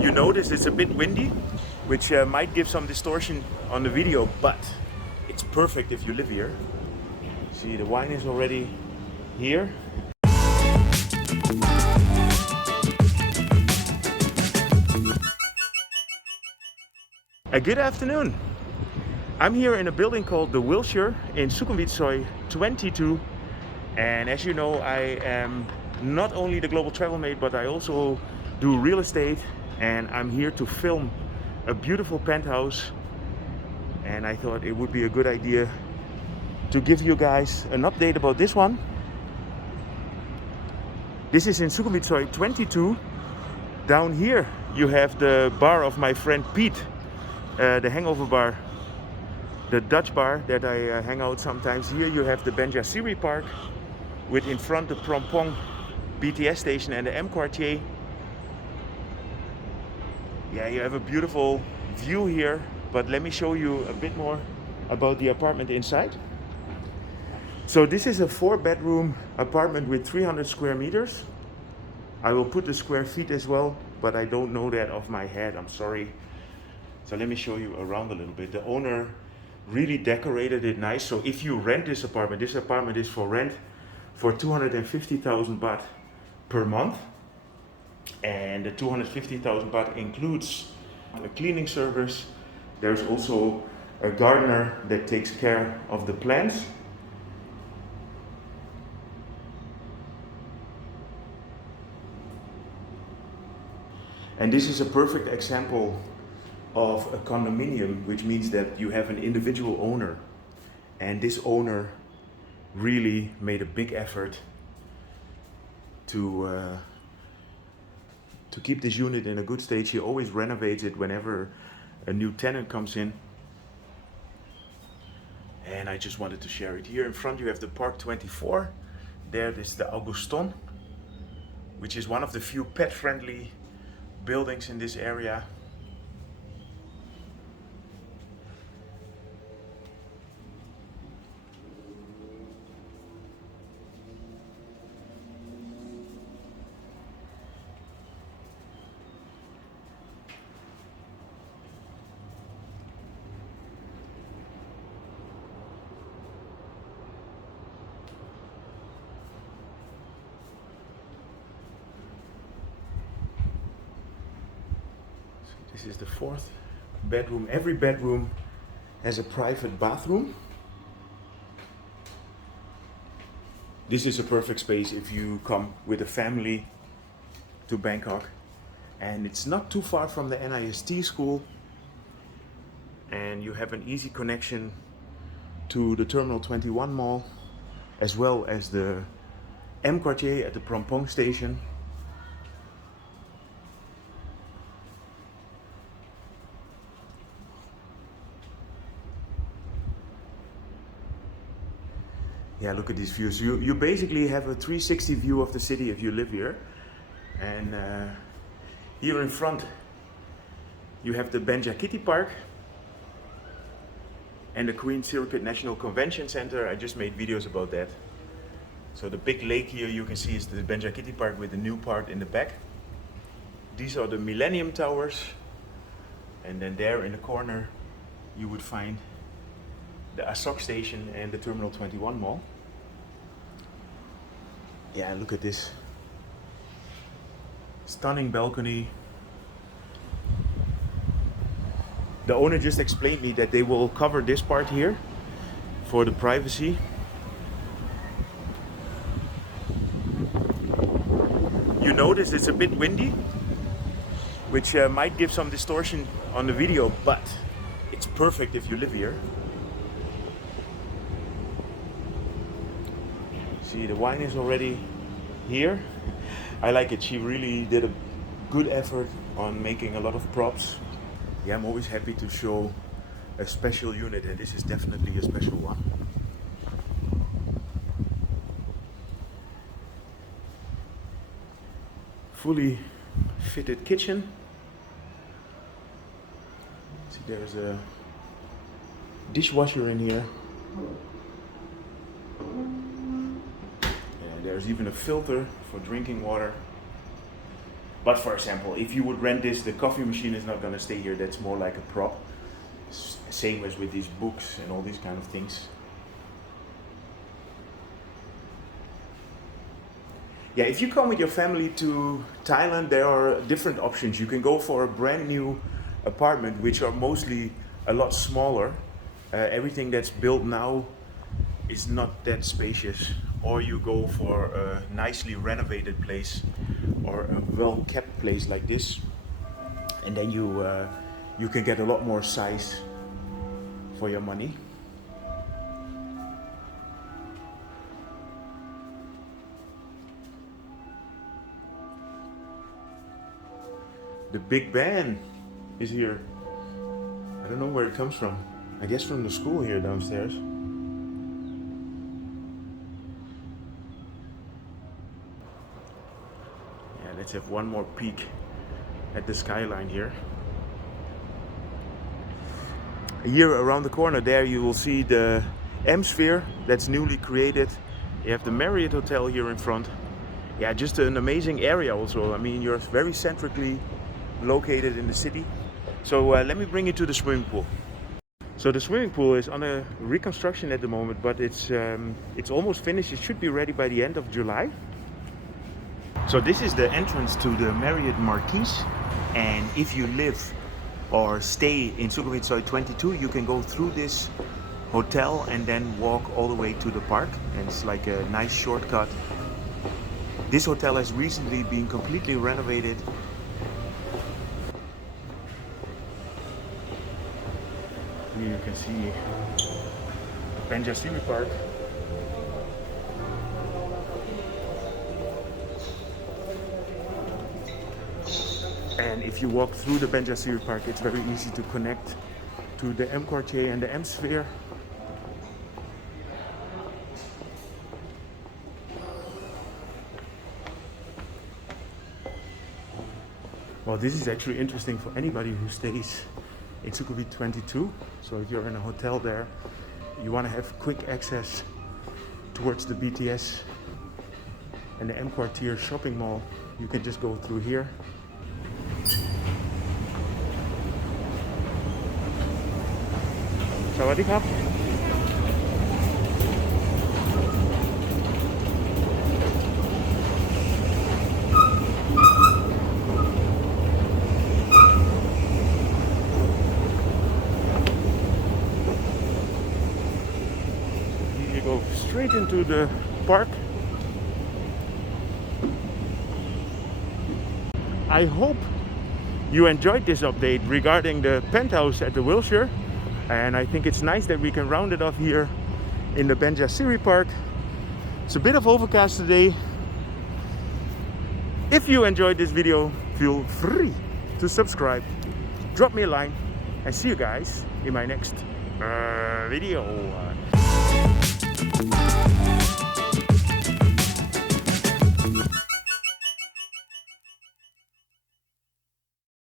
You notice it's a bit windy, which might give some distortion on the video, but it's perfect if you live here. See, the wine is already here. Good afternoon. I'm here in a building called the Wilshire in Sukhumvit 22, and as you know, I am not only the global travel mate, but I also do real estate, and I'm here to film a beautiful penthouse, and I thought it would be a good idea to give you guys an update about this one. This is in Sukhumvit 22. Down here you have the bar of my friend Pete, the hangover bar, the Dutch bar that I hang out sometimes. Here you have the Benjasiri Park with in front the Prompong BTS station and the M Quartier. Yeah, you have a beautiful view here, but let me show you a bit more about the apartment inside. So this is a 4-bedroom apartment with 300 square meters. I will put the square feet as well, but I don't know that off my head, I'm sorry. So let me show you around a little bit. The owner really decorated it nice. So if you rent this apartment is for rent for 250,000 baht per month. And the 250,000 baht includes a cleaning service. There's also a gardener that takes care of the plants. And this is a perfect example of a condominium, which means that you have an individual owner. And this owner really made a big effort to keep this unit in a good state. He always renovates it whenever a new tenant comes in. And I just wanted to share it. Here in front you have the Park 24. There is the Auguston, which is one of the few pet-friendly buildings in this area. This is the 4th bedroom. Every bedroom has a private bathroom. This is a perfect space if you come with a family to Bangkok. And it's not too far from the NIST school. And you have an easy connection to the Terminal 21 mall, as well as the M Quartier at the Prompong station. Yeah, look at these views. You basically have a 360 view of the city if you live here. And here in front you have the Benjakitti Park and the Queen Circuit National Convention Center. I just made videos about that. So the big lake here you can see is the Benjakitti Park with the new part in the back. These are the Millennium Towers. And then there in the corner you would find the Asok station and the Terminal 21 mall. Yeah, look at this. Stunning balcony. The owner just explained me that they will cover this part here for the privacy. You notice it's a bit windy, which might give some distortion on the video, but it's perfect if you live here. See, the wine is already here. I like it. She really did a good effort on making a lot of props. Yeah, I'm always happy to show a special unit, and this is definitely a special one. Fully fitted kitchen. See, there's a dishwasher in here. There's even a filter for drinking water. But for example, if you would rent this, the coffee machine is not going to stay here. That's more like a prop. Same as with these books and all these kind of things. Yeah, if you come with your family to Thailand, there are different options. You can go for a brand new apartment, which are mostly a lot smaller. Everything that's built now is not that spacious. Or you go for a nicely renovated place or a well-kept place like this, and then you can get a lot more size for your money. The Big Band is here. I don't know where it comes from. I guess from the school here downstairs. Yeah, let's have one more peek at the skyline here. Here around the corner there you will see the M-Sphere that's newly created. You have the Marriott hotel here in front. Yeah, just an amazing area also. I mean, you're very centrally located in the city. So let me bring you to the swimming pool. So the swimming pool is under reconstruction at the moment, but it's almost finished. It should be ready by the end of July. So this is the entrance to the Marriott Marquise, and if you live or stay in Sukhumvit Soi 22, you can go through this hotel and then walk all the way to the park, and it's like a nice shortcut. This hotel has recently been completely renovated. Here you can see the Benjasiri Park. And if you walk through the Benjasiri Park, it's very easy to connect to the M Quartier and the M Sphere. Well, this is actually interesting for anybody who stays in Sukhumvit 22. So if you're in a hotel there, you want to have quick access towards the BTS and the M Quartier shopping mall, you can just go through here. Sawadee krap. You go straight into the park. I hope you enjoyed this update regarding the penthouse at the Wilshire. And I think it's nice that we can round it off here in the Benjasiri Park. It's a bit of overcast today. If you enjoyed this video, feel free to subscribe, drop me a line, and see you guys in my next video.